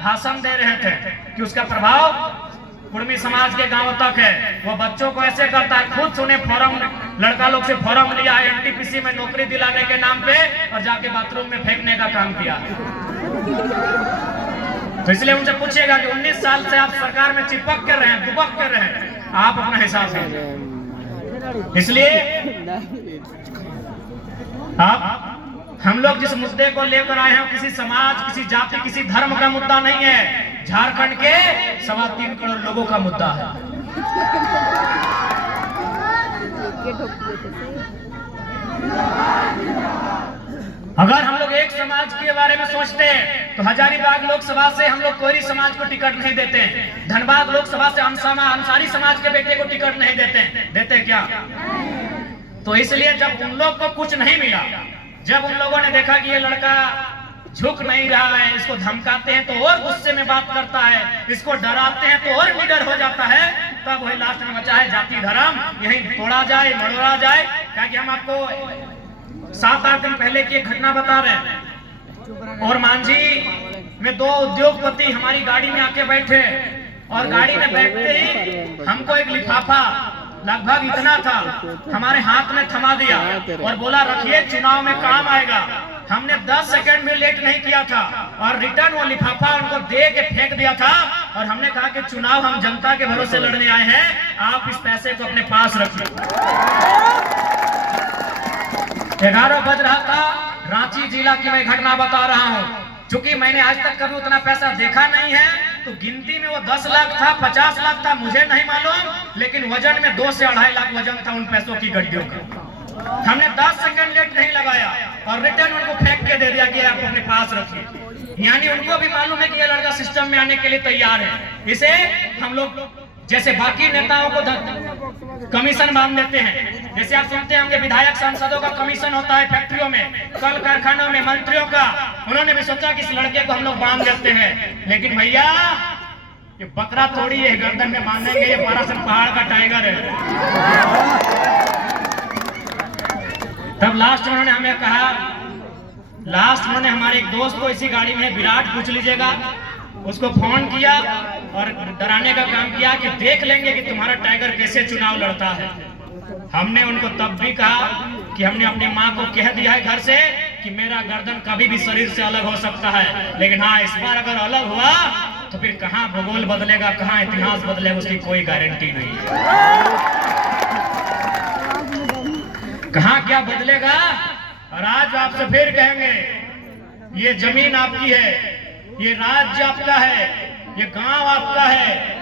भाषण दे रहे थे कि उसका प्रभाव कुर्मी समाज के गांवों तक है। वो बच्चों को ऐसे करता है, खुद सुने फॉर्म, लड़का लोग से फॉर्म लिया है एनटीपीसी में नौकरी दिलाने के नाम पे और जाके बाथरूम में फेंकने का काम किया। तो इसलिए उनसे पूछिएगा कि 19 साल से आप सरकार में चिपक कर रहे हैं, दुबक कर रहे हैं, आप अपना हिसाब लीजिए। इसलिए आप हम लोग जिस मुद्दे को लेकर आए हैं किसी समाज, किसी जाति, किसी धर्म का मुद्दा नहीं है। झारखंड के 3.25 करोड़ लोगों का मुद्दा है। अगर हम लोग एक समाज के बारे में सोचते हैं तो हजारीबाग लोकसभा से हम लोग कोयरी समाज को टिकट नहीं देते हैं। धनबाद लोकसभा से अंसारी समाज के बेटे को टिकट नहीं देते क्या? तो इसलिए जब उन लोग को कुछ नहीं मिला, जब उन लोगों ने देखा कि ये लड़का झुक नहीं रहा है, इसको धमकाते हैं तो और गुस्से में बात करता है, इसको डराते हैं तो और निडर हो जाता है, तब वही लास्ट में बचा है जाति धर्म, यही तोड़ा जाए, मरोड़ा जाए। क्योंकि हम आपको 7-8 दिन पहले की एक घटना बता रहे हैं। और मांझी में 2 उद्योगपति हमारी गाड़ी में आके बैठे और गाड़ी में बैठते ही हमको एक लिफाफा लगभग इतना था हमारे हाथ में थमा दिया और बोला रखिए चुनाव में काम आएगा। हमने 10 सेकंड भी लेट नहीं किया था और रिटर्न वो लिफाफा उनको दे के फेंक दिया था और हमने कहा कि चुनाव हम जनता के भरोसे लड़ने आए हैं, आप इस पैसे को अपने पास रखिए। 11 बज रहा था, रांची जिला की मैं घटना बता रहा हूँ। चूंकि मैंने आज तक कभी उतना पैसा देखा नहीं है तो गिनती में वो 10 लाख था, 50 लाख था, मुझे नहीं मालूम, लेकिन वजन में 2 से 2.5 लाख वजन था उन पैसों की गड्डियों का। हमने 10 सेकंड लेट नहीं लगाया और रिटर्न उनको फेंक के दे दिया कि आप अपने पास रखिए। यानी उनको भी मालूम है कि ये लड़का सिस्टम में आने के लिए तैयार है। इसे हम लोग जैसे बाकी नेताओं को कमीशन बांध देते हैं, जैसे आप सुनते होंगे विधायक सांसदों का कमीशन होता है फैक्ट्रियों में, कल कारखानों में, मंत्रियों का। उन्होंने भी सोचा कि इस लड़के को हम लोग बांध देते हैं, लेकिन भैया ये बकरा थोड़ी है गर्दन में बांधेंगे, ये पारासर पहाड़ का टाइगर है। तब लास्ट उन्होंने हमें कहा, लास्ट उन्होंने हमारे एक दोस्त को इसी गाड़ी में विराट पूछ लीजिएगा, उसको फोन किया और डराने का काम किया कि देख लेंगे कि तुम्हारा टाइगर कैसे चुनाव लड़ता है। हमने उनको तब भी कहा कि हमने अपनी माँ को कह दिया है घर से कि मेरा गर्दन कभी भी शरीर से अलग हो सकता है, लेकिन हाँ इस बार अगर अलग हुआ तो फिर कहाँ भूगोल बदलेगा, कहाँ इतिहास बदलेगा, उसकी कोई गारंटी नहीं है। कहाँ क्या बदलेगा। और आज आपसे फिर कहेंगे ये जमीन आपकी है, ये राज्य आपका है, ये गांव आपका है,